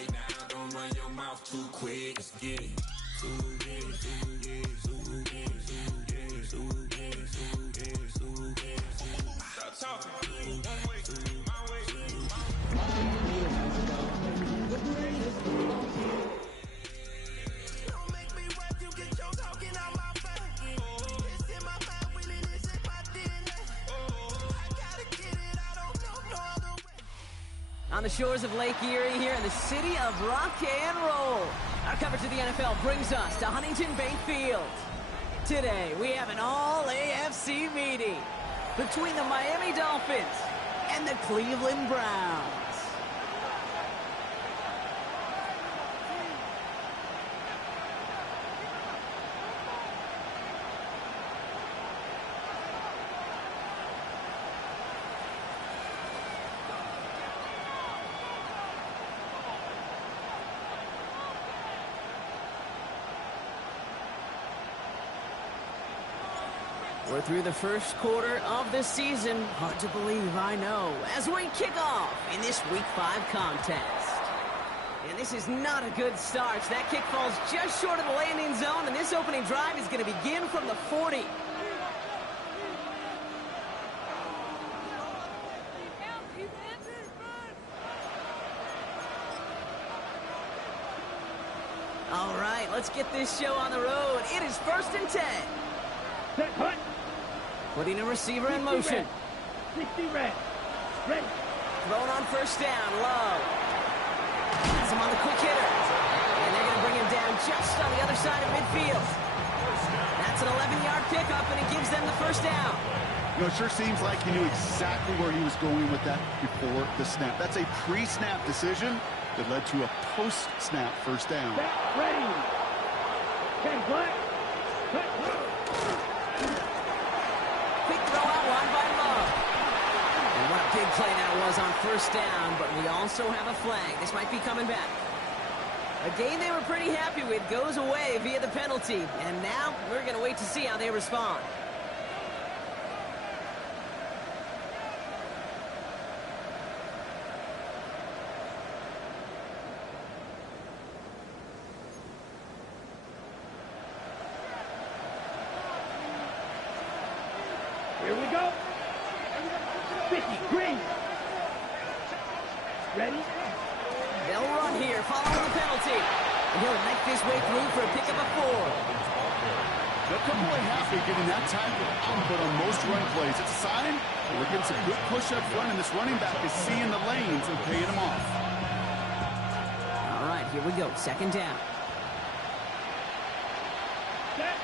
right now. Don't run your mouth too quick. Let's get it. Stop talking. One way, my way, Don't make me rap, you get your talking out my face. It's in my mind, winning is in my DNA. I gotta get it, I don't know no other way. On the shores of Lake Erie here in the city of rock and roll. Our coverage of the NFL brings us to Huntington Bank Field. Today, we have an all-AFC meeting between the Miami Dolphins and the Cleveland Browns. We're through the first quarter of the season. Hard to believe, I know, as we kick off in this Week 5 contest. And this is not a good start. That kick falls just short of the landing zone, and this opening drive is going to begin from the 40. All right, let's get this show on the road. It is 1st and 10. Set, punt. Putting a receiver in motion. 60 red. Ready. Thrown on 1st down, low. Has him on the quick hitter. And they're going to bring him down just on the other side of midfield. That's an 11-yard pickup, and it gives them the 1st down. You know, it sure seems like he knew exactly where he was going with that before the snap. That's a pre-snap decision that led to a post-snap 1st down. Set, ready. Okay, black. Quick throw out wide by Love. And what a big play that was on 1st down, but we also have a flag. This might be coming back. A game they were pretty happy with goes away via the penalty, and now we're going to wait to see how they respond. Here we go. 50, green. Ready? They'll run here following the penalty. And he'll make his way through for a pickup of 4. They'll come away happy getting that type of output on most run plays. It's a sign that we're getting some good push up front, and this running back is seeing the lanes and paying them off. All right, here we go. 2nd down. Set.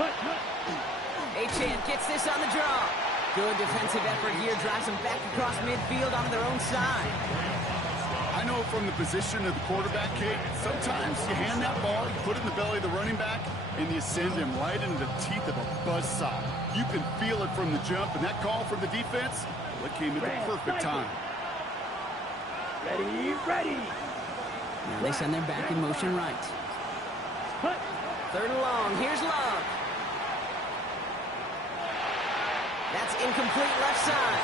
Punt, punt. Achane gets this on the draw. Good defensive effort here. Drives them back across midfield onto their own side. I know from the position of the quarterback, Kate, sometimes you hand that ball, you put it in the belly of the running back, and you send him right into the teeth of a buzzsaw. You can feel it from the jump, and that call from the defense, well, it came at the perfect time. Ready, ready. Now they send their back in motion right. Punt. 3rd and long. Here's Love. That's incomplete left side.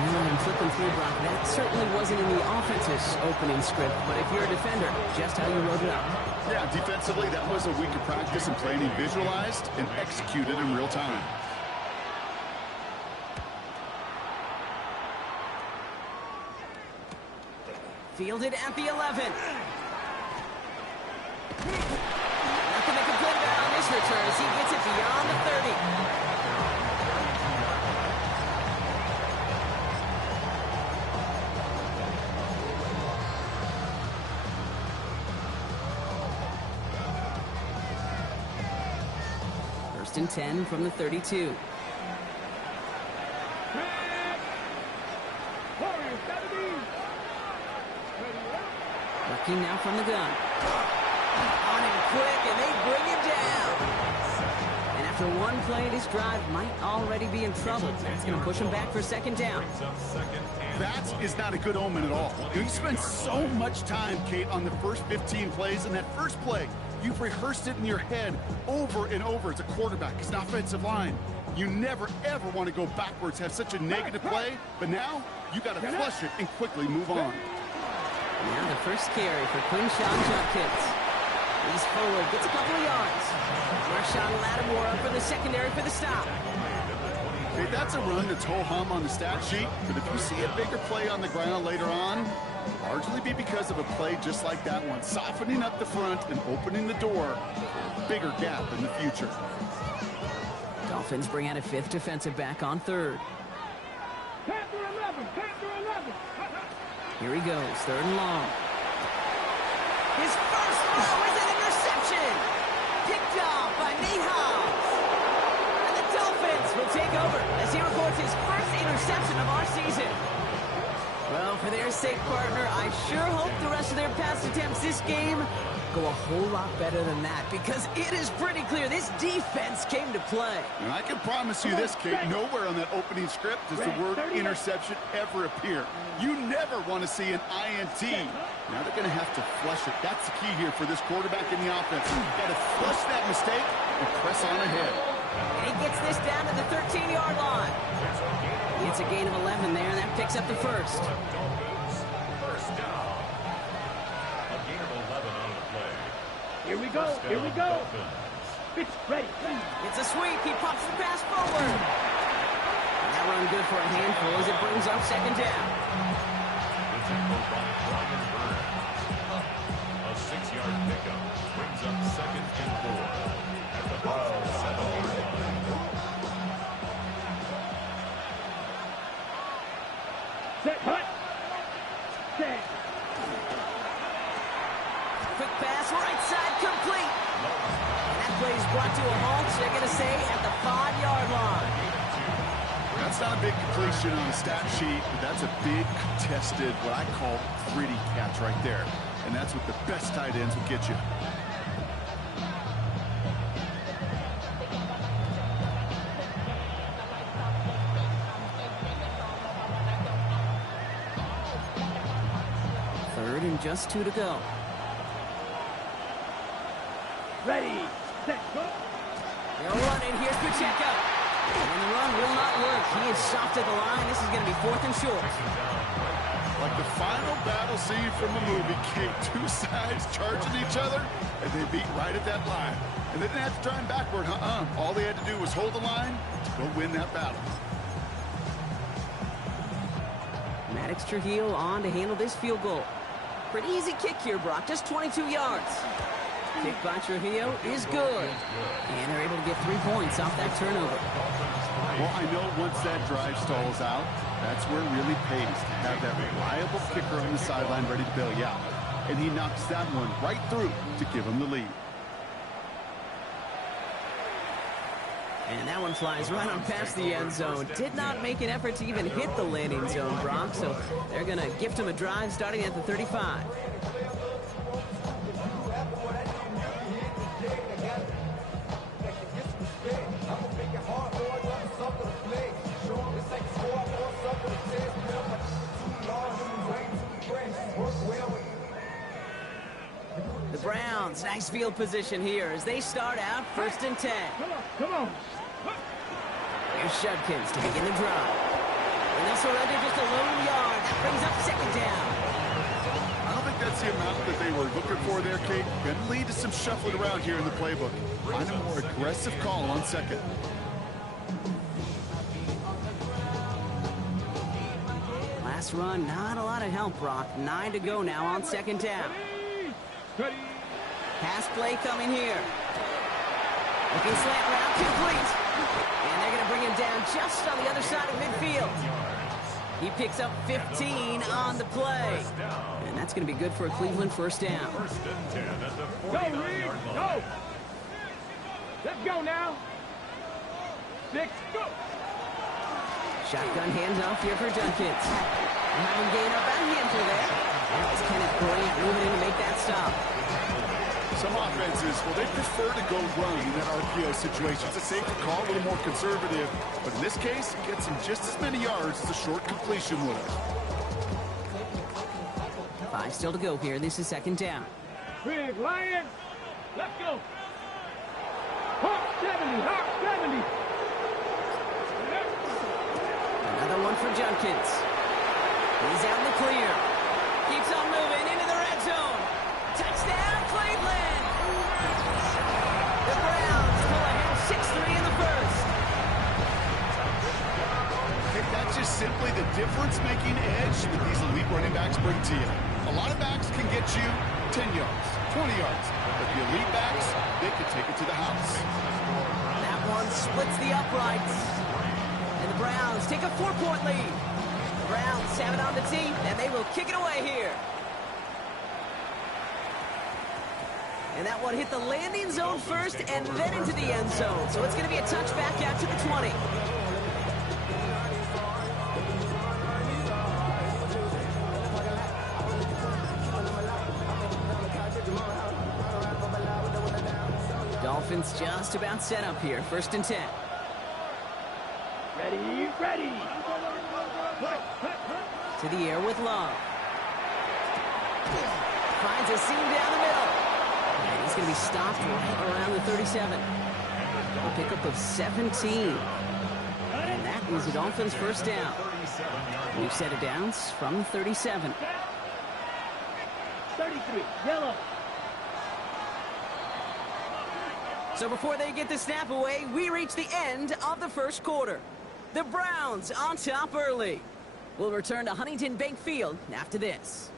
And flipping through, Brock, that certainly wasn't in the offense's opening script, but if you're a defender, just how you wrote it up. Yeah, defensively, that was a week of practice and planning visualized and executed in real time. Fielded at the 11. Nothing to complain about on this return as he gets it beyond the 30. And 10 from the 32. Working now from the gun. On him quick, and they bring him down. And after one play, this drive might already be in trouble. That's going to push him back for 2nd down. That is not a good omen at all. You spend so much time, Kate, on the first 15 plays, and that first play, you've rehearsed it in your head over and over as a quarterback, as an offensive line. You never, ever want to go backwards, have such a negative play, but now you got to flush it and quickly move on. Now the first carry for Quinshawn Judkins. He's forward, gets a couple of yards. Marshawn Lattimore up for the secondary for the stop. Okay, that's a run that's ho-hum on the stat sheet, but if you see a bigger play on the ground later on, largely be because of a play just like that one, softening up the front and opening the door for a bigger gap in the future. Dolphins bring out a fifth defensive back on third. Panther 11, Panther 11. Here he goes, third and long. His first throw is an interception. Picked off by Nate Hobbs. And the Dolphins will take over as he records his first interception of our season. Well, for their sake, partner, I sure hope the rest of their pass attempts this game go a whole lot better than that, because it is pretty clear this defense came to play. And I can promise you this, Kate, nowhere on that opening script does the word interception ever appear. You never want to see an INT. Now they're going to have to flush it. That's the key here for this quarterback in the offense. You've got to flush that mistake and press on ahead. And he gets this down to the 13-yard line. It's a gain of 11 there, and that picks up the first. First down. A gain of 11 on the play. Here we go, here we go. It's ready. It's a sweep. He pops the pass forward. And that run good for a handful as it brings up second down. This is by Brian Burns. A 6-yard pickup brings up second and 4 at the Browns 7-yard line. Set, hut. Set. Quick pass, right side, complete. And that play is brought to a halt, they're going to say, at the 5-yard line. That's not a big completion on the stat sheet, but that's a big contested, what I call gritty catch right there. And that's what the best tight ends will get you. Third and just 2 to go. Ready, set, go. They'll run it. Here's Pacheco. And the run will not work. He is soft at the line. This is going to be 4th and short. Like the final battle scene from a movie, Kate, two sides charging each other, and they beat right at that line. And they didn't have to drive backward, All they had to do was hold the line to go win that battle. Maddox Trujillo on to handle this field goal. Pretty easy kick here, Brock. Just 22 yards. Kick by Trujillo is good. And they're able to get 3 points off that turnover. Well, I know once that drive stalls out, that's where it really pays to have that reliable kicker on the sideline ready to bail you out. And he knocks that one right through to give him the lead. And that one flies right on past the end zone. Did not make an effort to even hit the landing zone, Brock. So they're going to gift him a drive starting at the 35. The Browns, nice field position here as they start out 1st and 10. Come on. Here's Judkins to begin the drive. And they'll surrender just a lone yard. That brings up 2nd down. I don't think that's the amount that they were looking for there, Kate. Going to lead to some shuffling around here in the playbook. Find a more aggressive call on 2nd. Last run, not a lot of help, Brock. 9 to go now on 2nd down. Ready. Pass play coming here. Looking slant route complete. And they're going to bring him down just on the other side of midfield. He picks up 15 on the play. And that's going to be good for a Cleveland 1st down. 1st and 10 at the Go, 49-yard Reed, line. go. Let's go now. 6, go. Shotgun handoff here for Judkins. Having gain up that handful there. It's Kenneth Grant moving in to make that stop. Some offenses, well, they prefer to go run in that RPO situation. It's a safer call, a little more conservative. But in this case, it gets him just as many yards as a short completion would have. 5 still to go here. This is 2nd down. Big Lion. Let's go. Hawk 70, Hawk 70. Another one for Judkins. He's out in the clear. Keeps on moving, and bring to you. A lot of backs can get you 10 yards, 20 yards. But the elite backs, they can take it to the house. That one splits the uprights. And the Browns take a 4-point lead. The Browns have it on the tee, and they will kick it away here. And that one hit the landing zone first and then into the end zone. So it's going to be a touchback out to the 20. Dolphins just about set up here. 1st and 10. Ready, ready. To the air with Love. Finds a seam down the middle. And he's going to be stopped right around the 37. A pickup of 17. And that is the Dolphins' first down. We've set it down from 37. 33, yellow. So before they get the snap away, we reach the end of the first quarter. The Browns on top early. We'll return to Huntington Bank Field after this.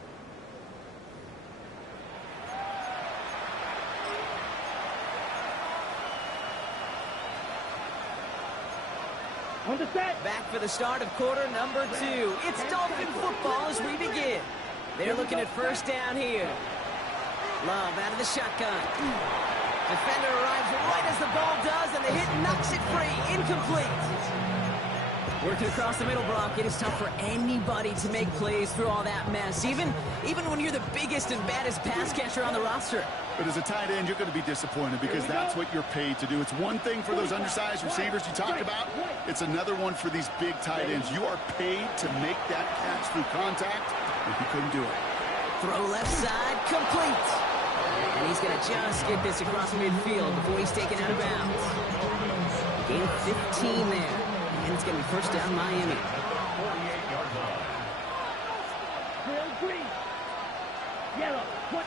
On the set. Back for the start of quarter number 2. It's Dolphin football as we begin. They're looking at first down here. Love out of the shotgun. Defender arrives right as the ball does, and the hit knocks it free. Incomplete. Working across the middle, Brock, it is tough for anybody to make plays through all that mess, even when you're the biggest and baddest pass catcher on the roster. But as a tight end, you're going to be disappointed because that's what you're paid to do. It's one thing for those undersized receivers you talked about. It's another one for these big tight ends. You are paid to make that catch through contact, and he couldn't do it. Throw left side, complete. And he's going to just get this across midfield before he's taken out of bounds. Gain 15 there. And it's going to be first down Miami. 48-yard line. Green. Yellow. What?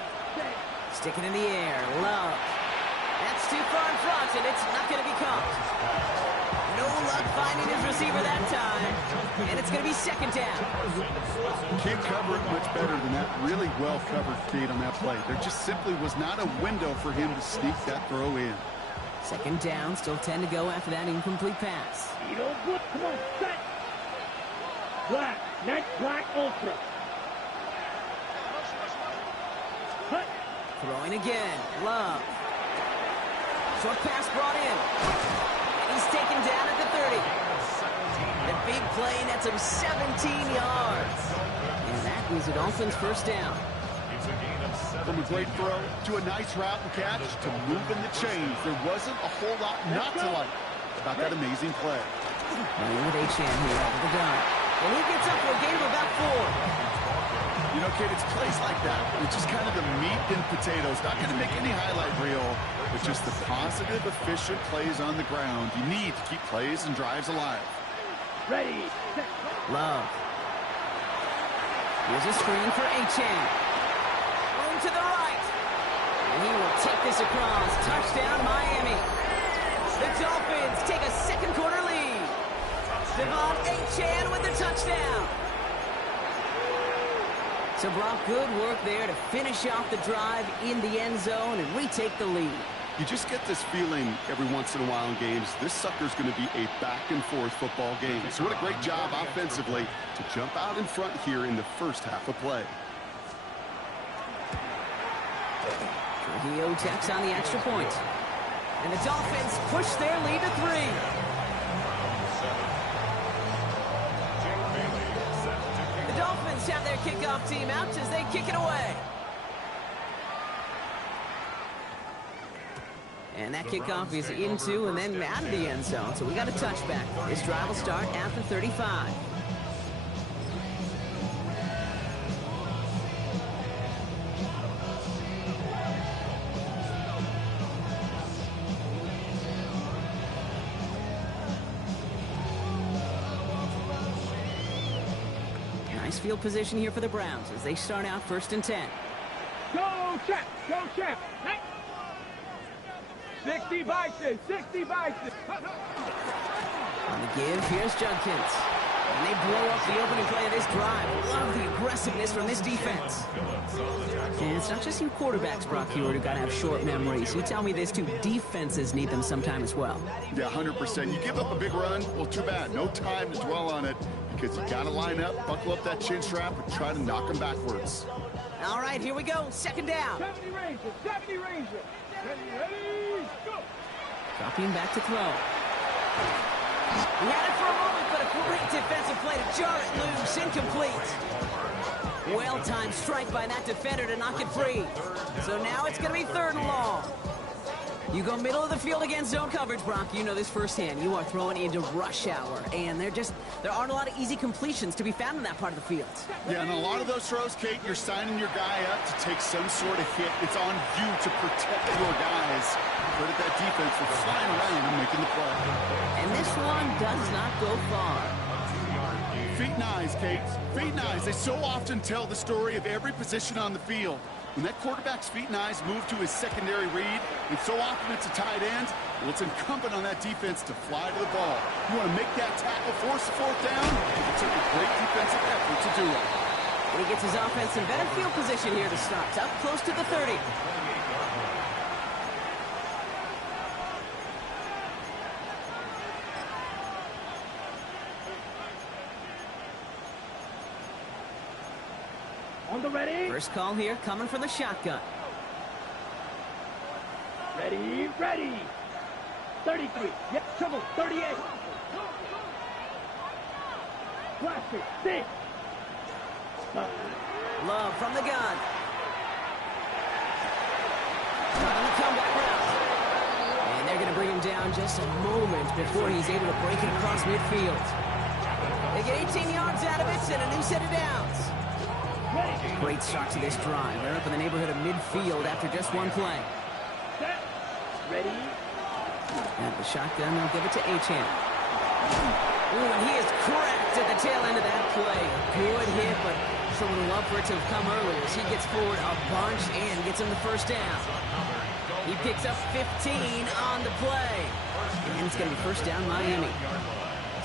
Stick it in the air. Love. That's too far in front, and it's not going to be caught. No luck finding his receiver that time. And it's going to be second down. Can't cover it much better than that really well-covered feed on that play. There just simply was not a window for him to sneak that throw in. Second down, still 10 to go after that incomplete pass. Come on, set. Black, net black ultra. Cut. Throwing again. Love. Short pass brought in. And he's taken down at the 30. The big play nets him 17 yards. And that is the Dolphins' first down. From a great throw to a nice route and catch to moving the chains. There wasn't a whole lot not to like about that amazing play. Running with H-Man here out of the gun. And he gets up for a gain of about 4. You know, kid, it's plays like that. It's just kind of the meat and potatoes. Not going to make any highlight reel, but just the positive, efficient plays on the ground. You need to keep plays and drives alive. Ready. Love. Here's a screen for H-Man. Room to the right. And he will take this across. Touchdown, Miami. The Dolphins take a second quarter lead. Devon H-Man with the touchdown. So, Brock, good work there to finish off the drive in the end zone and retake the lead. You just get this feeling every once in a while in games, this sucker's going to be a back-and-forth football game. So what a great job offensively to jump out in front here in the first half of play. Trujillo tacks on the extra point. And the Dolphins push their lead to 3. The Dolphins have their kickoff team out as they kick it away. And that kickoff is into and then out of the end zone. So we got a touchback. This drive will start at the 35. Nice field position here for the Browns as they start out 1st and 10. Go, champ. Go, champ. 60 vices. 60 vices. On the give, here's Judkins. And they blow up the opening play of this drive. Love the aggressiveness from this defense. And it's not just you quarterbacks, Brock Hewitt, who got to have short memories. You tell me this too, defenses need them sometime as well. Yeah, 100%. You give up a big run, well, too bad. No time to dwell on it because you got to line up, buckle up that chin strap, and try to knock them backwards. All right, here we go. Second down. 70 Ranger, 70 Ranger. Ready, go. Dropping back to throw. He had it for a moment, but a great defensive play to jar it loose. Incomplete. Well-timed strike by that defender to knock it free. So now it's going to be 3rd and long. You go middle of the field against zone coverage, Brock. You know this firsthand. You are throwing into rush hour, and there aren't a lot of easy completions to be found in that part of the field. Yeah, and a lot of those throws, Kate, you're signing your guy up to take some sort of hit. It's on you to protect your guys. Credit that defense for flying around and making the play. And this one does not go far. Feet and eyes, Kate. Feet and eyes. They so often tell the story of every position on the field. When that quarterback's feet and eyes move to his secondary read, and so often it's a tight end, well, it's incumbent on that defense to fly to the ball. You want to make that tackle, force the 4th down? It took a great defensive effort to do it. And he gets his offense in better field position here to start. Up close to the 30. On the ready. First call here coming from the shotgun. Ready, ready. 33. Yep, trouble. 38. Plastic. 6. Love from the gun. On the comeback route. And they're going to bring him down just a moment before he's able to break it across midfield. They get 18 yards out of it and a new set of downs. Great start to this drive. They're up in the neighborhood of midfield after just one play. Set. Ready. At the shotgun, they'll give it to Achane. Ooh, and he is cracked at the tail end of that play. Good hit, but someone would love for it to have come earlier as he gets forward a bunch and gets him the first down. He picks up 15 on the play. And it's going to be first down Miami.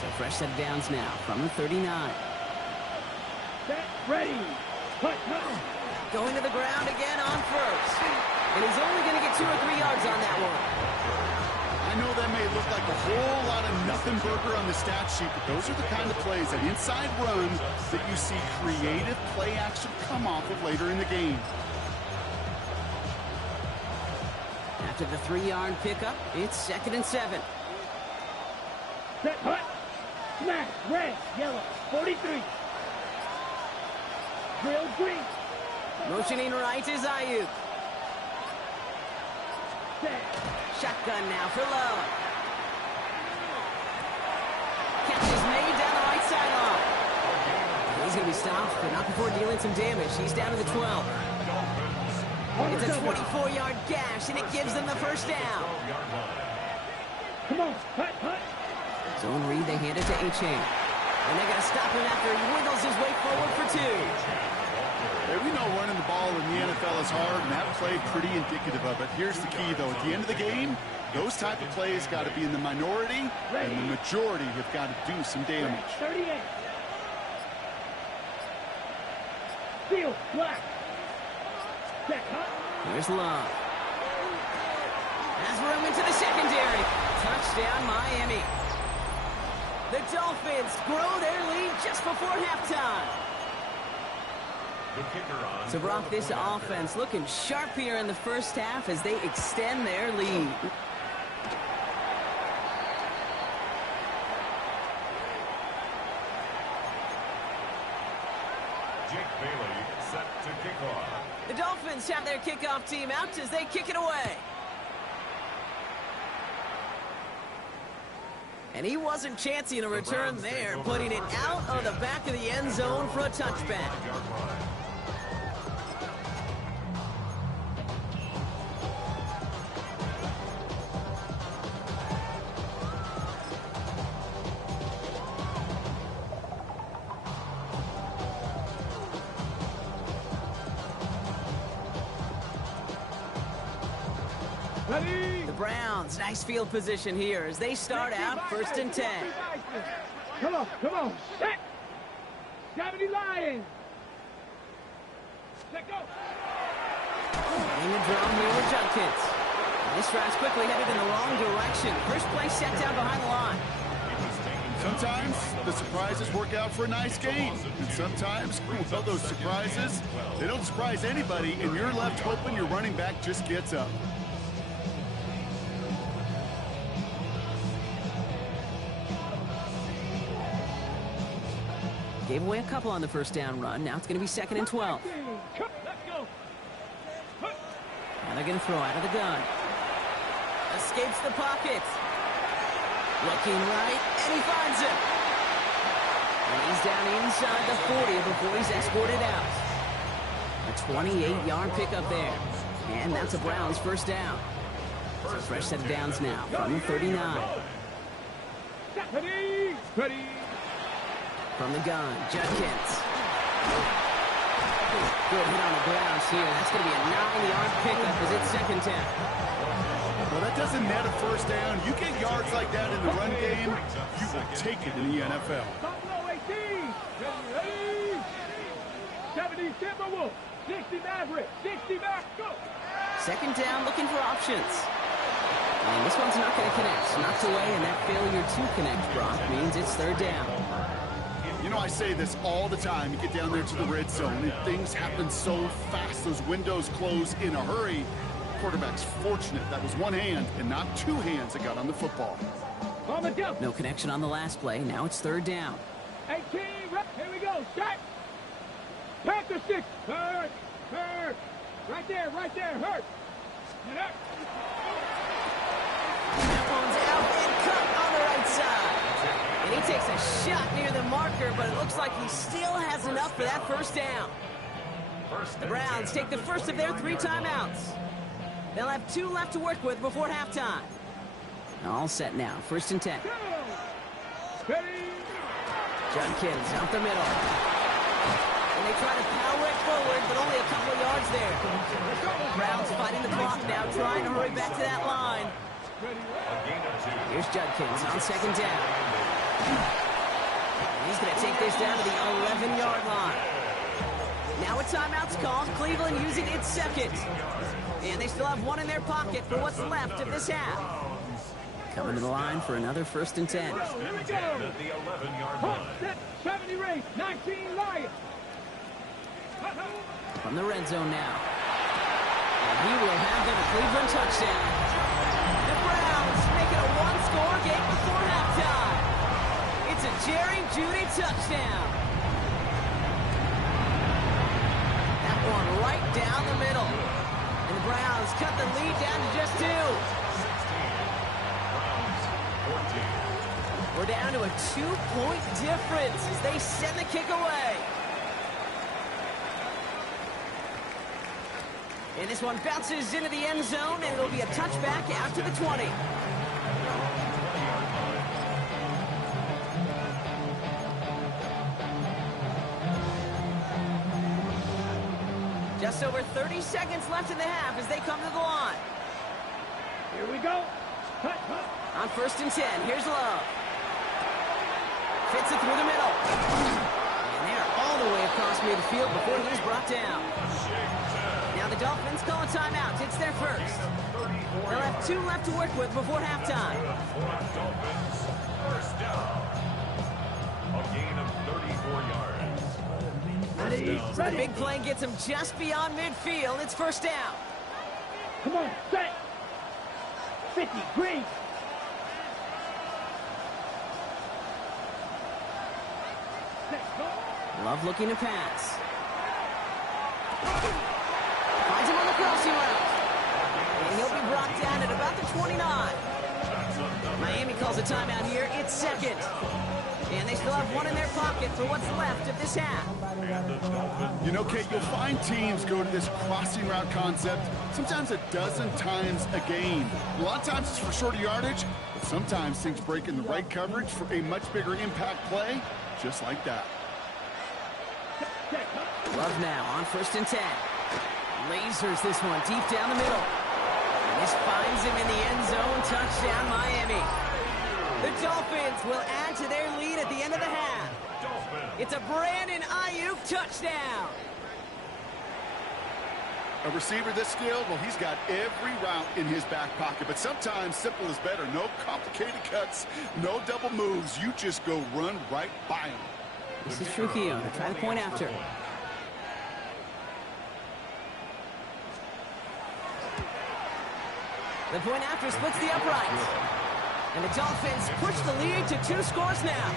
So fresh set of downs now from the 39. Set. Ready. Hut, hut. Going to the ground again on first. And he's only going to get 2 or 3 yards on that one. I know that may look like a whole lot of nothing burger on the stat sheet, but those are the kind of plays, that inside run, that you see creative play action come off of later in the game. After the 3-yard pickup, it's 2nd and 7. Set. Hut. Smash. Red. Yellow. 43. Drill green. Motioning right is Ayuk. Set. Shotgun now for Love. Catch is made down the right sideline. He's going to be stopped, but not before dealing some damage. He's down to the 12. It's a 24-yard gash, and it gives them the first down. Come on. Hut, hut. Zone read, they hand it to Achane. And they're going to stop him after he wiggles his way forward for 2. Hey, we know running the ball in the NFL is hard, and that play pretty indicative of it. Here's the key, though. At the end of the game, those type of plays got to be in the minority, and the majority have got to do some damage. 38. Field. Black. Set. Hut. Here's Love. Has room into the secondary. Touchdown, Miami. The Dolphins grow their lead just before halftime. So, Brock, this offense looking sharp here in the first half as they extend their lead. Jake Bailey set to kick off. The Dolphins have their kickoff team out as they kick it away. And he wasn't chancing a return there, putting it out of the back of the end zone for a touchback. Ready. The Browns, nice field position here as they start out 1st and 10. Come on, come on. Set. 70 Lions. Let go. In the drum here with Judkins. This drive's quickly headed in the wrong direction. First play set down behind the line. Sometimes the surprises work out for a nice game. And sometimes, well, those surprises, they don't surprise anybody, and you're left hoping your running back just gets up. Gave away a couple on the first down run. Now it's going to be 2nd and 12. Let's go. Now they're going to throw out of the gun. Escapes the pocket. Looking right, and he finds him. And he's down inside the 40 before he's escorted out. A 28-yard pickup there. And that's a Browns first down. So a fresh set of downs now from the 39. Ready. From the gun, Judkins. Good hit on the ground here. That's going to be a 9-yard pickup as it's 2nd down. Well, that doesn't net a first down. You get yards like that in the run game, you will take it in the NFL. Buffalo 18. Ready. 70 Timberwolves. 60 Maverick. 60 back. Go. 2nd down, looking for options. And this one's not going to connect. Knocked away, and that failure to connect, Brock, means it's 3rd down. You know, I say this all the time. You get down there to the red zone, and things happen so fast. Those windows close in a hurry. Quarterback's fortunate that was one hand and not two hands that got on the football. No connection on the last play. Now it's 3rd down. 18. Here we go. Set. Panther 6. Hurt. Right there. Hurt. That one's out and cut on the right side. And he takes a shot near the marker, but it looks like he still has enough for that first down. The Browns take the first of their 3 timeouts. They'll have 2 left to work with before halftime. All set now. 1st and 10. Judkins out the middle. And they try to power it forward, but only a couple of yards there. Browns fighting the clock now, trying to hurry back to that line. Here's Judkins on 2nd down. He's going to take this down to the 11-yard line. Now a timeout's called. Cleveland using its 2nd. And they still have 1 in their pocket for what's left of this half. Coming to the line for another 1st and 10. Here we go. At the 11-yard line. 70 race. 19 Lions. From the red zone now. And he will have them a Cleveland touchdown. The Browns make it a 1-score game before halftime. It's a Jerry Jeudy touchdown. That one right down the middle. And the Browns cut the lead down to just 2. 16. Browns 14. We're down to a 2-point difference as they send the kick away. And this one bounces into the end zone, and it'll be a touchback after the 20. Just over 30 seconds left in the half as they come to the line. Here we go. On 1st and 10, here's Love. Fits it through the middle. And they're all the way across midfield before he's brought down. Now the Dolphins call a timeout. It's their first. They'll have 2 left to work with before halftime. Dolphins, first down. A gain of 34 yards. So the big play gets him just beyond midfield. It's 1st down. Come on, set. 50, green. Love looking to pass. Finds him on the crossing route. And he'll be brought down at about the 29. Miami calls a timeout here. It's 2nd. And they still have 1 in their pocket for what's left of this half. You know, Kate, you'll find teams go to this crossing route concept sometimes a dozen times a game. A lot of times it's for shorter yardage, but sometimes things break in the right coverage for a much bigger impact play, just like that. Love now on 1st and 10. Lasers this one deep down the middle. And this finds him in the end zone. Touchdown, Miami. The Dolphins will add to their lead at the end of the half. It's a Brandon Ayuk touchdown. A receiver this skilled, well, he's got every route in his back pocket. But sometimes simple is better. No complicated cuts, no double moves. You just go run right by him. This is Trujillo to try the point after. The point after splits the uprights. And the Dolphins push the lead to 2 scores now.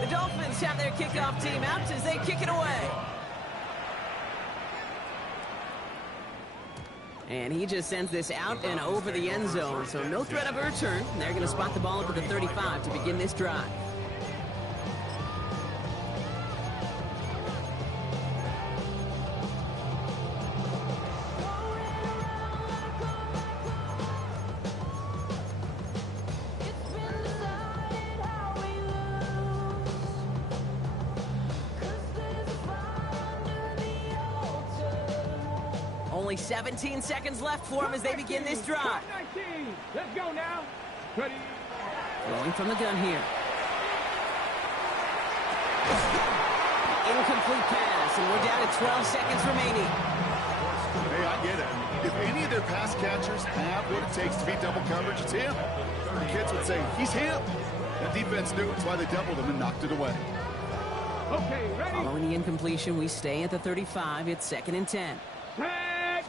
The Dolphins have their kickoff team out as they kick it away. And he just sends this out and over the end zone, so no threat of a return. They're going to spot the ball up at the 35 to begin this drive. Only 17 seconds left for him as they begin this drive. 19. Let's go now. Ready. Throwing from the gun here. Incomplete pass, and we're down to 12 seconds remaining. Hey, I get it. If any of their pass catchers have what it takes to beat double coverage, it's him. The kids would say, he's him. The defense knew it's why they doubled him and knocked it away. Okay, ready. Following the incompletion, we stay at the 35. It's 2nd and 10. Tag.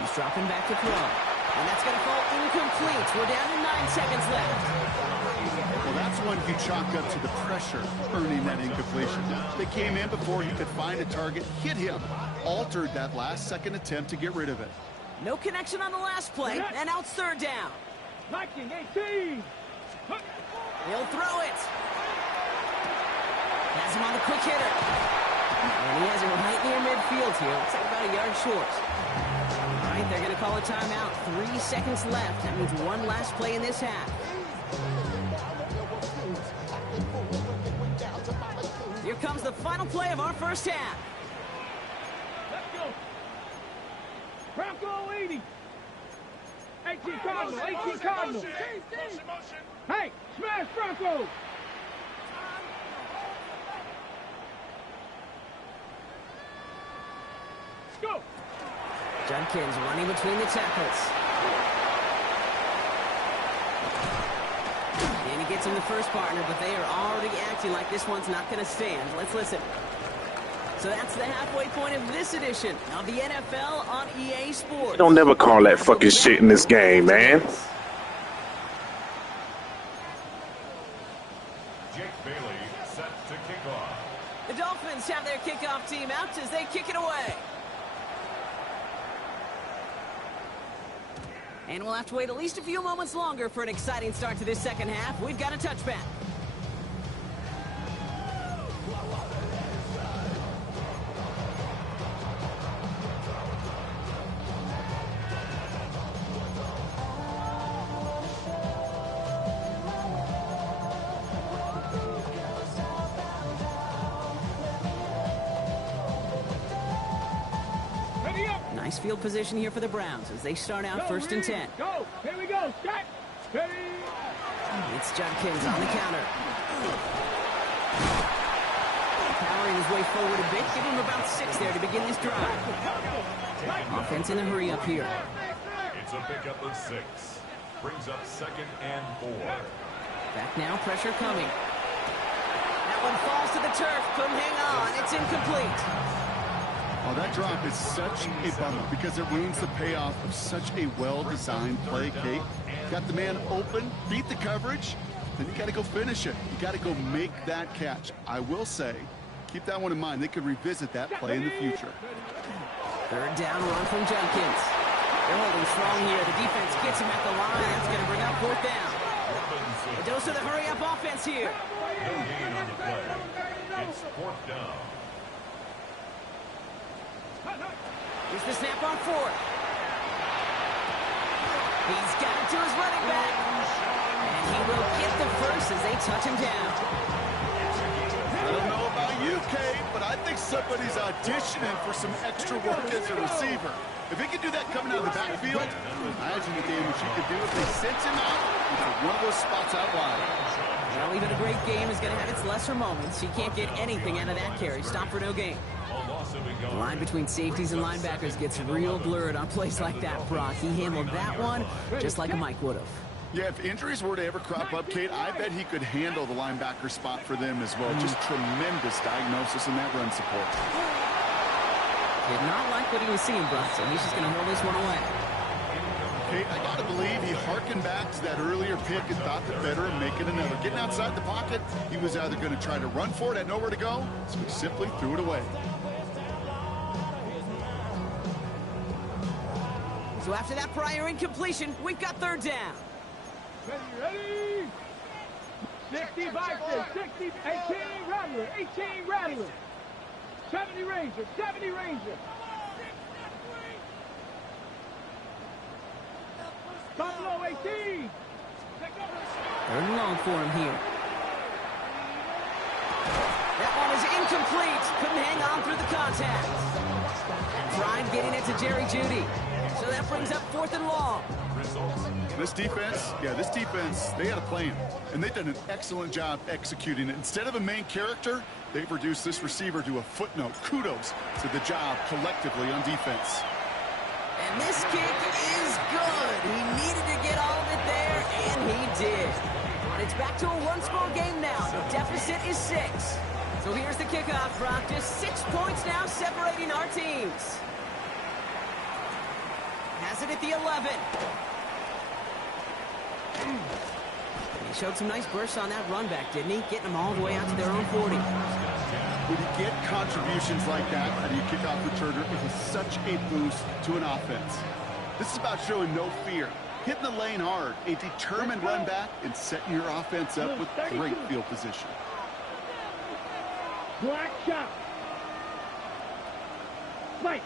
He's dropping back to throw. And that's going to fall incomplete. We're down to 9 seconds left. Well, that's one you chalk up to the pressure earning that incompletion. They came in before he could find a target, hit him, altered that last-second attempt to get rid of it. No connection on the last play, and now it's 3rd down. 19, 18. He'll throw it. Has him on the quick hitter. And he has him right near midfield here. Looks like about a yard short. All right, they're going to call a timeout. 3 seconds left. That means one last play in this half. Here comes the final play of our first half. Let's go. Bronco 80. 18 Cardinal. 18 Cardinal. Hey, smash Bronco. Go. Judkins running between the tackles. And he gets him the first partner, but they are already acting like this one's not going to stand. Let's listen. So that's the halfway point of this edition of the NFL on EA Sports. They don't never call that fucking shit in this game, man. Jake Bailey set to kick off. The Dolphins have their kickoff team out as they kick it away. And we'll have to wait at least a few moments longer for an exciting start to this second half. We've got a touchback. Ready up. Nice field position here for the Browns as they start out Go, 1st and 10. Go. Here we go. Start. Ready. It's Judkins on the counter. Powering his way forward a bit. Give him about 6 there to begin this drive. Offense in a hurry up here. It's a pickup of 6. Brings up 2nd and 4. Back now, pressure coming. That one falls to the turf. Couldn't hang on. It's incomplete. Oh, that drop is such a bummer because it ruins the payoff of such a well-designed play, Kate. Got the man open, beat the coverage, then you got to go finish it. You got to go make that catch. I will say, keep that one in mind. They could revisit that play in the future. 3rd down run from Judkins. They're holding strong here. The defense gets him at the line. That's going to bring up 4th down. A dose of the hurry-up offense here. No gain on the play. It's 4th down. Here's the snap on 4th. He's got it to his running back. And he will get the first as they touch him down. I don't know about you, Kate, but I think somebody's auditioning for some extra work as a receiver. If he could do that coming out of the backfield, imagine the damage he could do if they sent him out into one of those spots out wide. Well, even a great game is going to have its lesser moments. He can't get anything out of that carry. Stop for no gain. The line between safeties and linebackers gets real blurred on plays like that, Brock. He handled that one just like a Mike would have. Yeah, if injuries were to ever crop up, Kate, I bet he could handle the linebacker spot for them as well. Just tremendous diagnosis in that run support. Did not like what he was seeing, Brock, so he's just going to hold this one away. Kate, I got to believe he harkened back to that earlier pick and thought the better and make it another. Getting outside the pocket, he was either going to try to run for it, had nowhere to go, so he simply threw it away. So after that prior incompletion, we've got third down. Ready? 65, 60, 18 Rattler, 18 Rattler. 70 Ranger, 70 Ranger. Buffalo 18. Third and long for him here. That one is incomplete. Couldn't hang on through the contact. Pride getting it to Jerry Jeudy. So that brings up fourth and long. This defense, they had a plan, and they've done an excellent job executing it. Instead of a main character, they've reduced this receiver to a footnote. Kudos to the job collectively on defense. And this kick is good. He needed to get all of it there, and he did. And it's back to a one-score game now. The deficit is 6. So here's the kickoff, Brock. Just 6 points now separating our teams. Has it at the 11. He showed some nice bursts on that run back, didn't he? Getting them all the way out to their own 40. When you get contributions like that out of your kickoff returner, it is such a boost to an offense. This is about showing no fear, hitting the lane hard, a determined run back, and setting your offense up with great field position. Black shot. White.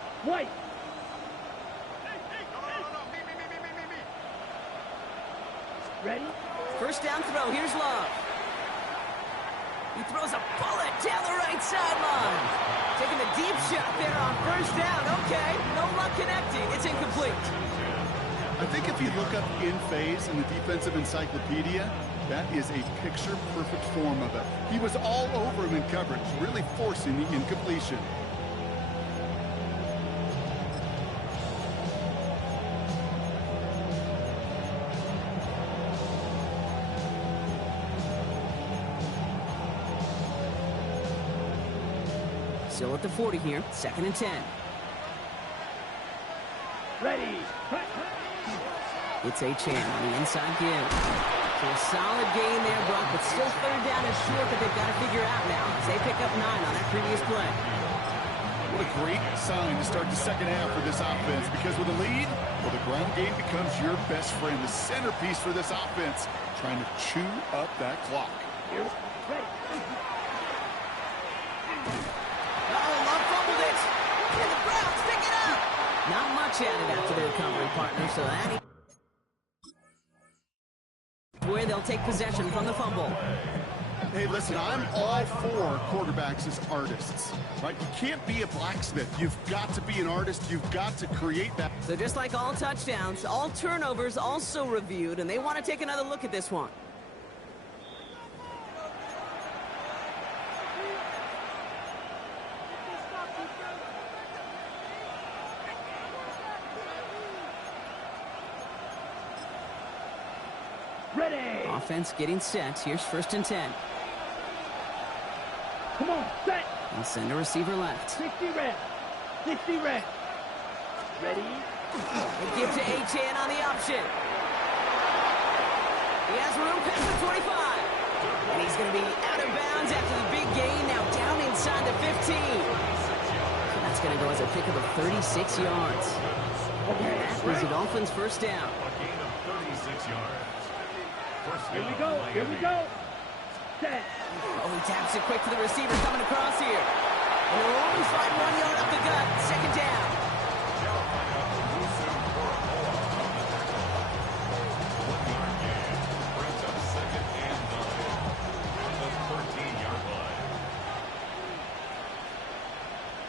Ready? First down throw. Here's Love. He throws a bullet down the right sideline. Taking a deep shot there on first down. Okay, no luck connecting. It's incomplete. I think if you look up in phase in the defensive encyclopedia, that is a picture-perfect form of it. He was all over him in coverage, really forcing the incompletion. Still at the 40 here, 2nd and 10. Ready. It's Achane on the inside give. So a solid gain there, Brock, but still third down and short that they've got to figure out now as they pick up 9 on that previous play. What a great sign to start the second half for this offense, because with a lead, well, the ground game becomes your best friend, the centerpiece for this offense, trying to chew up that clock. Ready. Love fumbled it. And the Browns pick it up. Not much added after the recovery, partner, so that where they'll take possession from the fumble. Hey, listen, I'm all for quarterbacks as artists, right? You can't be a blacksmith. You've got to be an artist. You've got to create that. So just like all touchdowns, all turnovers also reviewed, and they want to take another look at this one. Ready. Offense getting set. Here's 1st and 10. Come on, set. And send a receiver left. 60 red. 60 red. Ready. They give to Achane on the option. He has room past the 25. And he's going to be out of bounds after the big gain. Now down inside the 15. So that's going to go as a pickup of 36 yards. Okay. That is the Dolphins' first down. A gain of 36 yards. Here we go. Here we go. Set. Oh, he taps it quick to the receiver coming across here. And he'll only find 1 yard up the gut. 2nd down.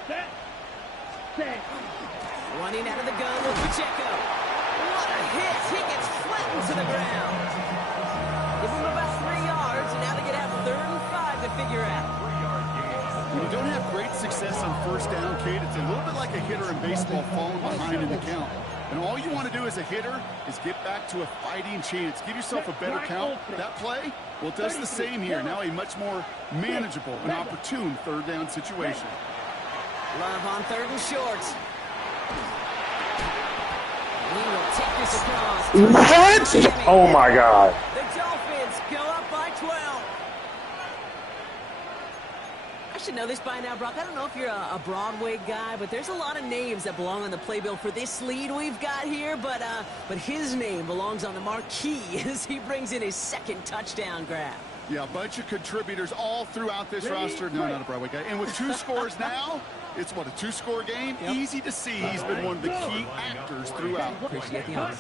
Set. Set. Running out of the gun with Pacheco. What a hit. He gets flattened to the ground. Give him about 3 yards, and now they get out 3rd and 5 to figure out. When you don't have great success on first down, Kate, it's a little bit like a hitter in baseball falling behind in the count. And all you want to do as a hitter is get back to a fighting chance. Give yourself a better count. That play, well, it does the same here. Now a much more manageable and opportune 3rd down situation. Love on 3rd and short. He will take this across. What? Oh, my God. The Dolphins go up by 12. I should know this by now, Brock. I don't know if you're a Broadway guy, but there's a lot of names that belong on the playbill for this lead we've got here. But his name belongs on the marquee as he brings in his 2nd touchdown grab. Yeah, a bunch of contributors all throughout this roster. No, not a Broadway guy. And with 2 scores now, it's what, a 2-score game? Yep. Easy to see he's been one of the key actors throughout. Appreciate the honor.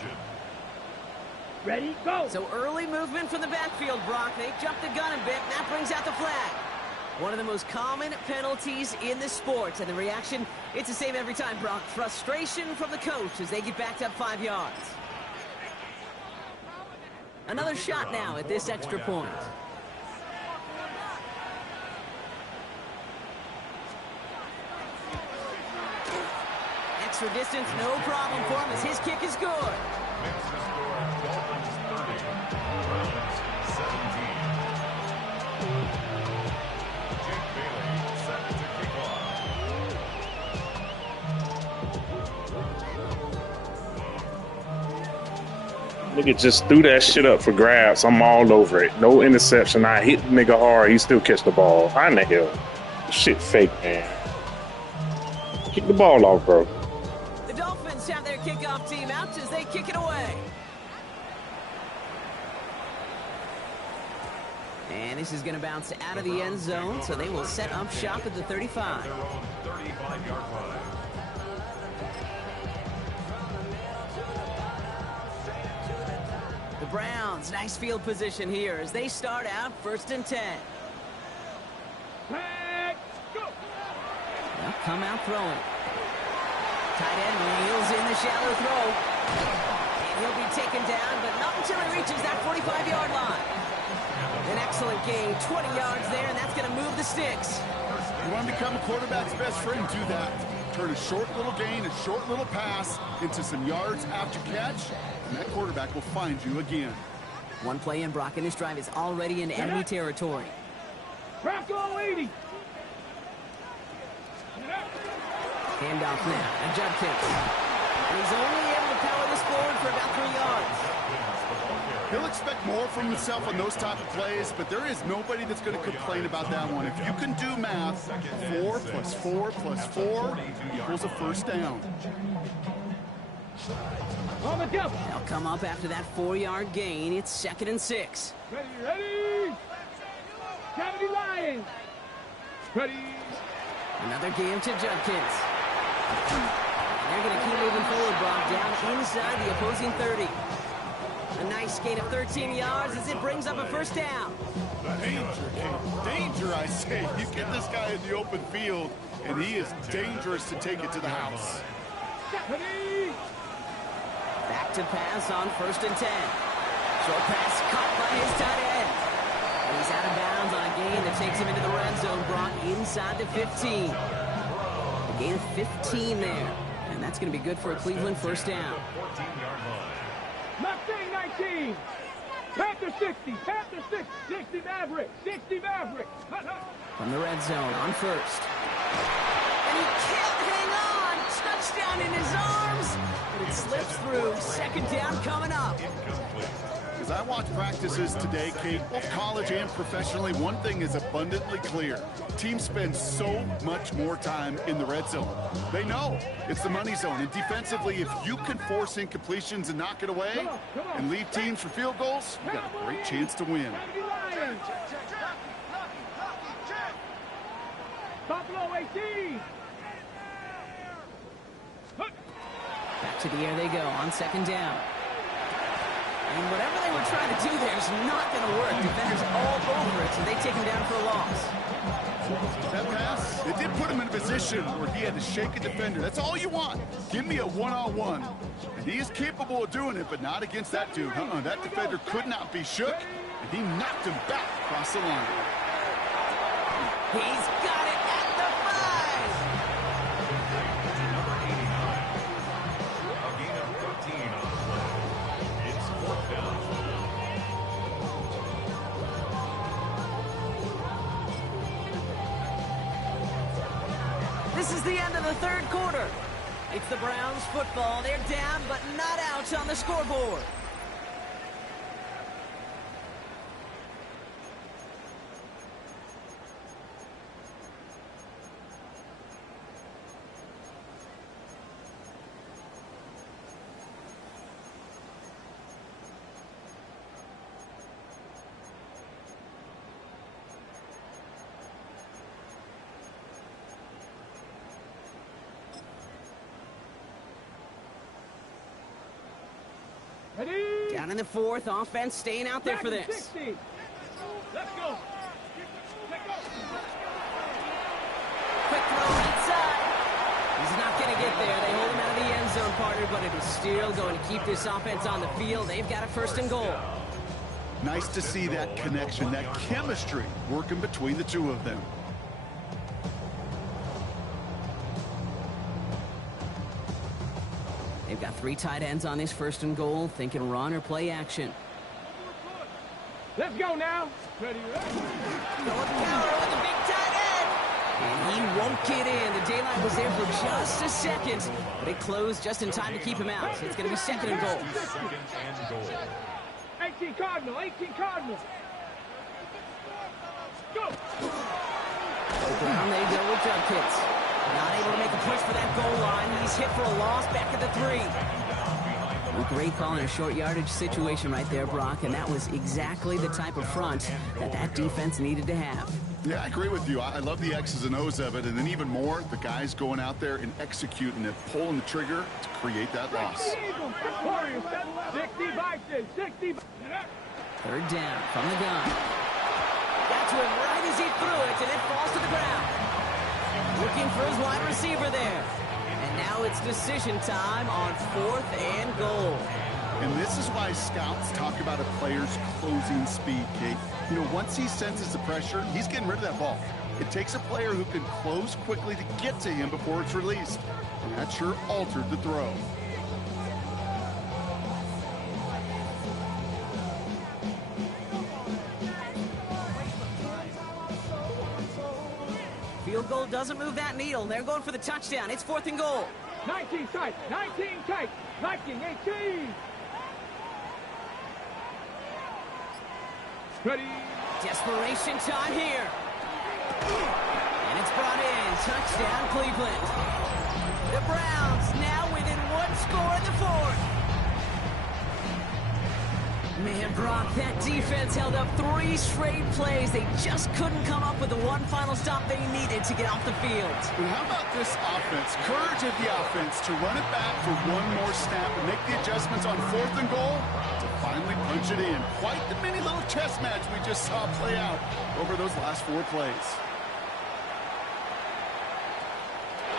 Ready, go. So early movement from the backfield, Brock. They jumped the gun a bit, and that brings out the flag. One of the most common penalties in the sport, and the reaction, it's the same every time, Brock. Frustration from the coach as they get backed up 5 yards. Another shot now at this extra point. Extra distance, no problem for him as his kick is good. Makes the score Dolphins 30, Browns 17. Jake Bailey set to kick off. Nigga just threw that shit up for grabs. I'm all over it. No interception. I hit the nigga hard. He still catch the ball. How in the hell? This shit fake, man. Kick the ball off, bro. The Dolphins have their kickoff team out as they kick it away. And this is going to bounce out of the end zone, so they will set up shop at the 35. Their own 35-yard line. The Browns, nice field position here as they start out 1st and 10. Back, go. They'll come out throwing. Tight end wheels in the shallow throw. And he'll be taken down, but not until he reaches that 45-yard line. An excellent gain, 20 yards there, and that's going to move the sticks. You want to become a quarterback's best friend, do that. Turn a short little gain, a short little pass into some yards after catch, and that quarterback will find you again. One play in, Brock, and this drive is already in enemy territory. Bronco 80. Handoff now, and Judkins. And he's only able to power this forward for about 3 yards. He'll expect more from himself on those type of plays, but there is nobody that's going to complain about that one. If you can do math, 4 plus 4 plus 4 equals a 1st down. On the jump. They'll come up after that 4-yard gain. It's 2nd and 6. Ready, ready. 70 Lions. Ready. Another game to Judkins. They're going to keep moving forward, Brock, down inside the opposing 30. A nice gain of 13 yards as it brings up a 1st down. Danger, Kate. Danger, I say. You get this guy in the open field, and he is dangerous to take it to the house. Ready. Back to pass on 1st and 10. Short pass caught by his tight end. And he's out of bounds on a gain that takes him into the red zone, Brock, inside the 15. A gain of 15 there. And that's going to be good for a Cleveland 1st down. 14-yard line. Mustang 19. Panther 60. Panther 60. 60 Maverick. 60 Maverick. From the red zone on 1st. And he can't hang on. Touchdown in his arms. And it slips through. 2nd down coming up. As I watch practices today, Kate, both college and professionally, one thing is abundantly clear. Teams spend so much more time in the red zone. They know it's the money zone. And defensively, if you can force incompletions and knock it away and leave teams for field goals, you got a great chance to win. Buffalo 18. Back to the air they go on 2nd down. And whatever they were trying to do there is not going to work. Defenders all over it, so they take him down for a loss. That pass, it did put him in a position where he had to shake a defender. That's all you want. Give me a one-on-one. And he is capable of doing it, but not against that dude. That defender could not be shook, and he knocked him back across the line. He's got it at the 5. Number 89. A gain of 13 on the play. It's 4th down. This is the end of the 3rd quarter. It's the Browns football. They're down, but not out on the scoreboard. Ready? Down in the 4th, offense staying out there for this. 60. Let's go. Let's go. Quick throw inside. He's not going to get there. They hold him out of the end zone, partner, but it is still going to keep this offense on the field. They've got a 1st and goal. Nice to see that connection, that chemistry working between the two of them. They've got 3 tight ends on this 1st and goal, thinking run or play action. Let's go now. Ready? Going counter with a big tight end. And he won't get in. The daylight was there for just a second, but it closed just in time to keep him out. It's going to be 2nd and goal. 2nd and goal. 18 Cardinal. 18 Cardinal. Go. Down they go with jump kicks. Not able to make a push for that goal line. He's hit for a loss back at the 3. Well, great call in a short yardage situation right there, Brock, and that was exactly the type of front that defense needed to have. Yeah, I agree with you. I love the X's and O's of it, and then even more, the guys going out there and executing it, pulling the trigger to create that loss. 60 Bison. 60. 3rd down from the gun. Got to him right as he threw it, and it falls to the ground. Looking for his wide receiver there. And now it's decision time on 4th and goal. And this is why scouts talk about a player's closing speed, Kate. You know, once he senses the pressure, he's getting rid of that ball. It takes a player who can close quickly to get to him before it's released. And that sure altered the throw. Field goal doesn't move that needle. They're going for the touchdown. It's 4th and goal. 19 tight. 19 tight. 19. 18. Ready? Desperation time here. And it's brought in. Touchdown, Cleveland. The Browns now within 1 score in the 4th. Man, Brock, that defense held up 3 straight plays. They just couldn't come up with the one final stop they needed to get off the field. And how about this offense? Courage of the offense to run it back for one more snap and make the adjustments on 4th and goal to finally punch it in. Quite the mini little chess match we just saw play out over those last 4 plays.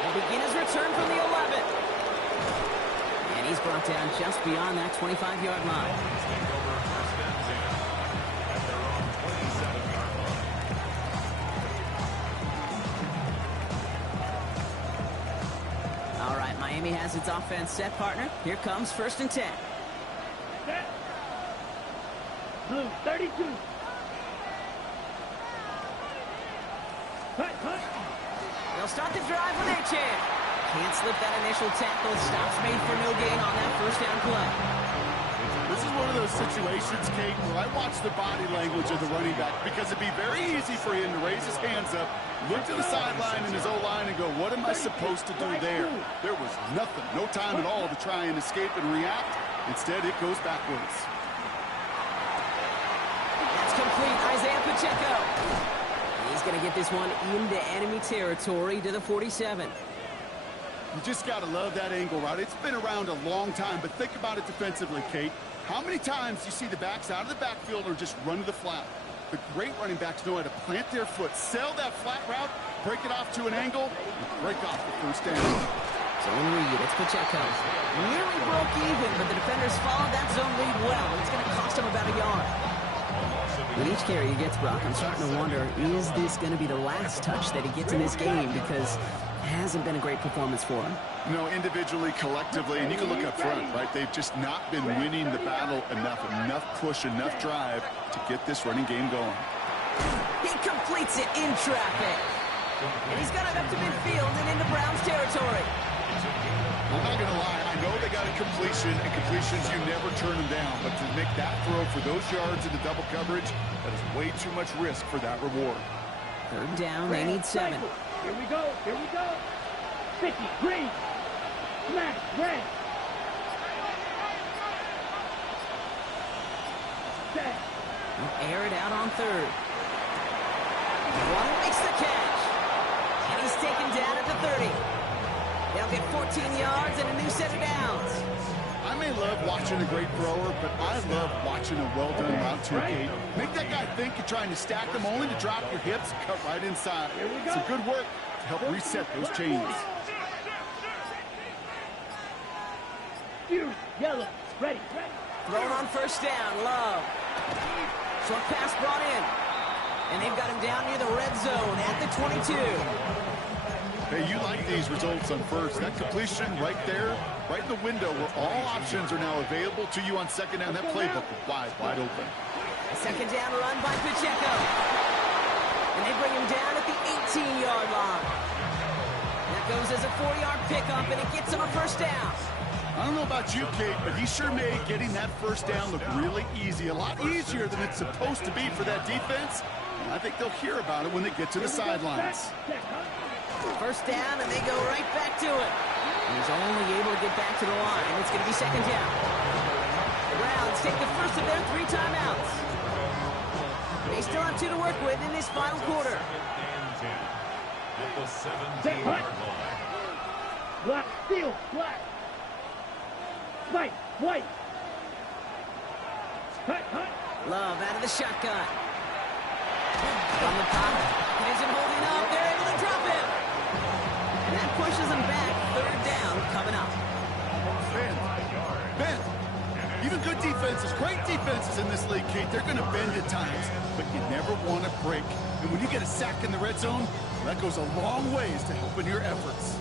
Will begin his return from the 11. And he's brought down just beyond that 25-yard line. All right, Miami has its offense set, partner. Here comes 1st and 10. Set. Blue 32. Hut. They'll start the drive when they can. Can't slip that initial tackle. Stops made for no gain on that 1st down play. This is one of those situations, Kate, where I watch the body language of the running back because it'd be very easy for him to raise his hands up, look to the sideline in his O-line and go, what am I supposed to do there? There was nothing, no time at all to try and escape and react. Instead, it goes backwards. That's complete. Isaiah Pacheco. He's going to get this one into enemy territory to the 47. You just got to love that angle route. It's been around a long time, but think about it defensively, Kate. How many times do you see the backs out of the backfield or just run to the flat? The great running backs know how to plant their foot, sell that flat route, break it off to an angle, and break off the first down. Zone read, it's Pacheco. Nearly broke even, but the defenders followed that zone read well. It's going to cost him about a yard. With each carry he gets, Brock, I'm starting to wonder, is this going to be the last touch that he gets in this game? Because it hasn't been a great performance for him. No, individually, collectively, and you can look up front, right? They've just not been winning the battle enough push, enough drive to get this running game going. He completes it in traffic. And he's got it up to midfield and into Browns territory. I'm not going to lie. I know they got a completion, and completions, you never turn them down. But to make that throw for those yards into double coverage, that is way too much risk for that reward. Third down, they need 7. Here we go. Here we go. Sticky, green. Smash, red. Set. They'll air it out on 3rd. One makes the catch. And he's taken down at the 30. They'll get 14 yards and a new set of downs. I may love watching a great thrower, but I love watching a well-done route to a gate. Make that guy think you're trying to stack them only to drop your hips and cut right inside. Some good work to help reset those chains. Yellow, ready. Thrown on first down, Love. Short pass brought in. And they've got him down near the red zone at the 22. Hey, you like these results on first. That completion right there, right in the window where all options are now available to you on second down. That playbook is wide open. A second down run by Pacheco. And they bring him down at the 18-yard line. And that goes as a 4-yard pickup, and it gets him a first down. I don't know about you, Kate, but he sure made getting that first down look really easy. A lot easier than it's supposed to be for that defense. And I think they'll hear about it when they get to the sidelines. First down, and they go right back to it. And he's only able to get back to the line. It's going to be second down. The Browns take the first of their 3 timeouts. They still have 2 to work with in this final quarter. At the 17-yard line. Black, steel, black. White, white. Cut. Love out of the shotgun. From the pocket. He isn't holding up. They're able to drop him. And that pushes them back. 3rd down coming up. Ben, even good defenses, great defenses in this league, Kate, they're going to bend at times, but you never want to break. And when you get a sack in the red zone, that goes a long ways to helping your efforts.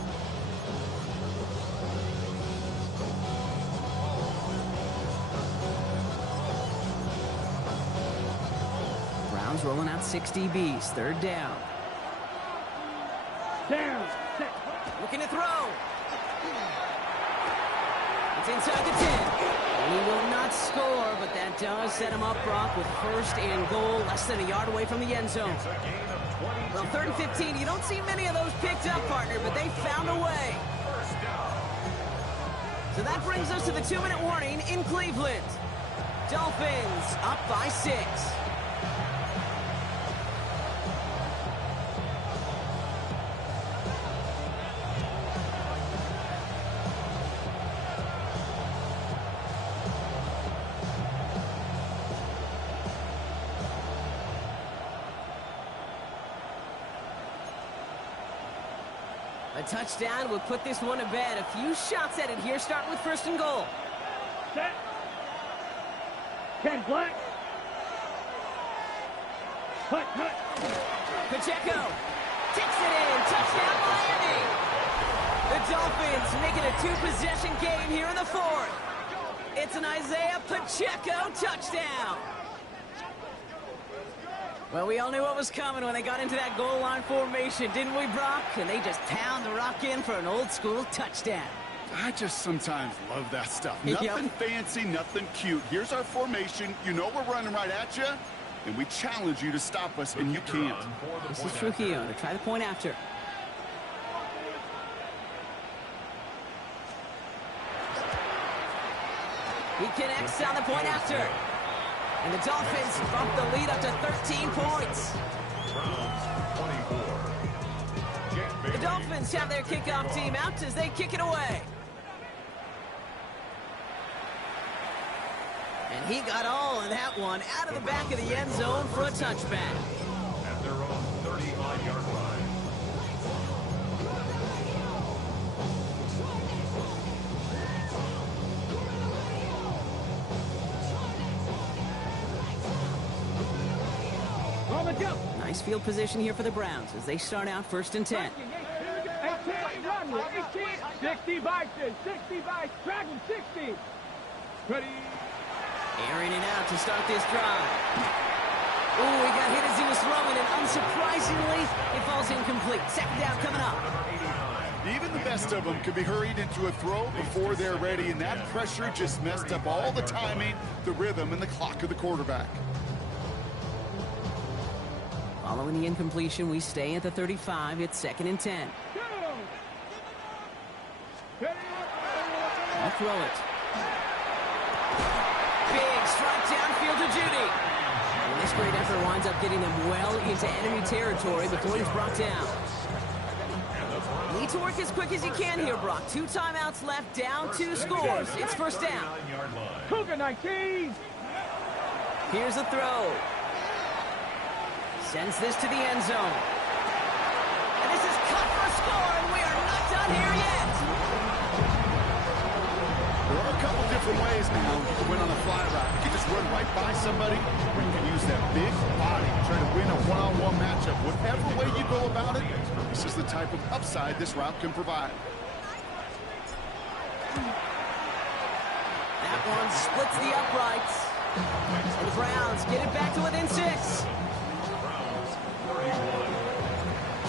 Browns rolling out 6 DBs. 3rd down. Down. Set. Looking to throw. It's inside the 10. And he will not score, but that does set him up, Brock, with 1st and goal, less than a yard away from the end zone. Well, 3rd and 15, you don't see many of those picked up, partner, but they found a way. So that brings us to the 2-minute warning in Cleveland. Dolphins up by 6. A touchdown will put this one to bed. A few shots at it here, starting with 1st and goal. Set. 10 black. Cut. Pacheco takes it in. Touchdown, Miami. The Dolphins making a 2-possession game here in the 4th. It's an Isaiah Pacheco touchdown. Well, we all knew what was coming when they got into that goal line formation, didn't we, Brock? And they just pound the rock in for an old-school touchdown. I just sometimes love that stuff. Yep. Nothing fancy, nothing cute. Here's our formation. You know we're running right at you, and we challenge you to stop us, and you can't. This is Trujillo to try the point after. He connects on the point after. And the Dolphins bump the lead up to 13 points. The Dolphins have their kickoff team out as they kick it away. And he got all of that one out of the back of the end zone for a touchback. At their own 35-yard line. Nice field position here for the Browns as they start out 1st and 10. 60 Vikings, 60 Vikings, Dragon 60. Ready. Airing it out to start this drive. Ooh, he got hit as he was throwing, and unsurprisingly, it falls incomplete. 2nd down coming up. Even the best of them could be hurried into a throw before they're ready, and that pressure just messed up all the timing, the rhythm, and the clock of the quarterback. Following the incompletion, we stay at the 35. It's 2nd and 10. I'll throw it. Big strike downfield to Judy. And this great effort winds up getting them well into enemy territory before he's brought down. Need to work as quick as you can here, Brock. 2 timeouts left, down 2 scores. It's 1st down. Cougar 19. Here's a throw. Sends this to the end zone. And this is cut for a score, and we are not done here yet. There are a couple different ways now to win on a fly route. You can just run right by somebody, or you can use that big body to try to win a one-on-one matchup. Whatever way you go about it, this is the type of upside this route can provide. That one splits the uprights. And the Browns get it back to within 6.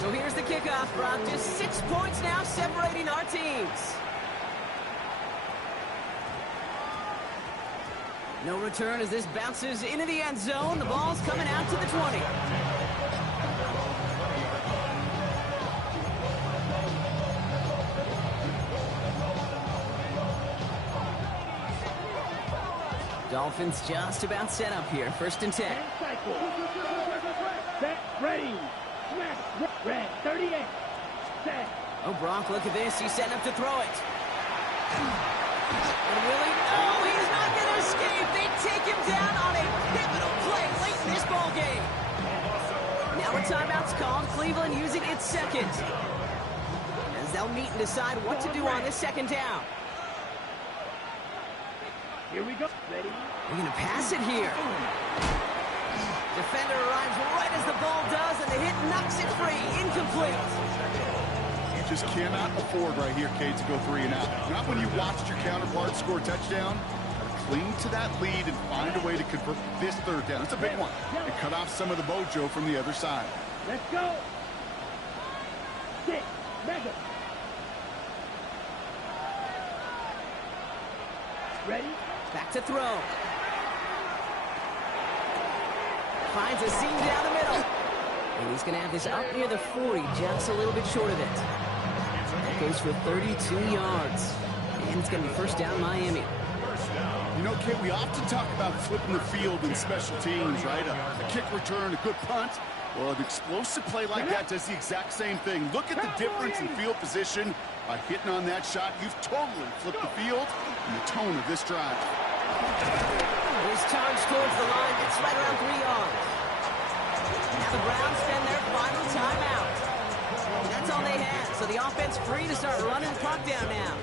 So here's the kickoff, Brock. Just 6 points now separating our teams. No return as this bounces into the end zone. The ball's coming out to the 20. Dolphins just about set up here. 1st and 10. Set, ready. Red, 38. Set. Oh, Brock, look at this. He's setting up to throw it. And Willie, oh, he's not going to escape. They take him down on a pivotal play late in this ball game. Now a timeout's called. Cleveland using its 2nd. As they'll meet and decide what to do on this 2nd down. Here we go. Ready. We're going to pass it here. Defender arrives right as the ball does, and the hit knocks it free. Incomplete. You just cannot afford right here, Kate, to go 3 and out. Not when you watched your counterpart score a touchdown. Cling to that lead and find a way to convert this 3rd down. It's a big one. And cut off some of the mojo from the other side. Let's go. 6. Mega. Ready. Back to throw. Finds a seam down the middle. And he's going to have this up near the 40, just a little bit short of it. That goes for 32 yards. And it's going to be 1st down Miami. You know, Kate, we often talk about flipping the field in special teams, right? A kick return, a good punt. Well, an explosive play like that does the exact same thing. Look at the difference in field position. By hitting on that shot, you've totally flipped the field and the tone of this drive. He's charged towards the line. It's right around 3 yards. Now the Browns spend their final timeout. And that's all they had. So the offense free to start running the clock down now.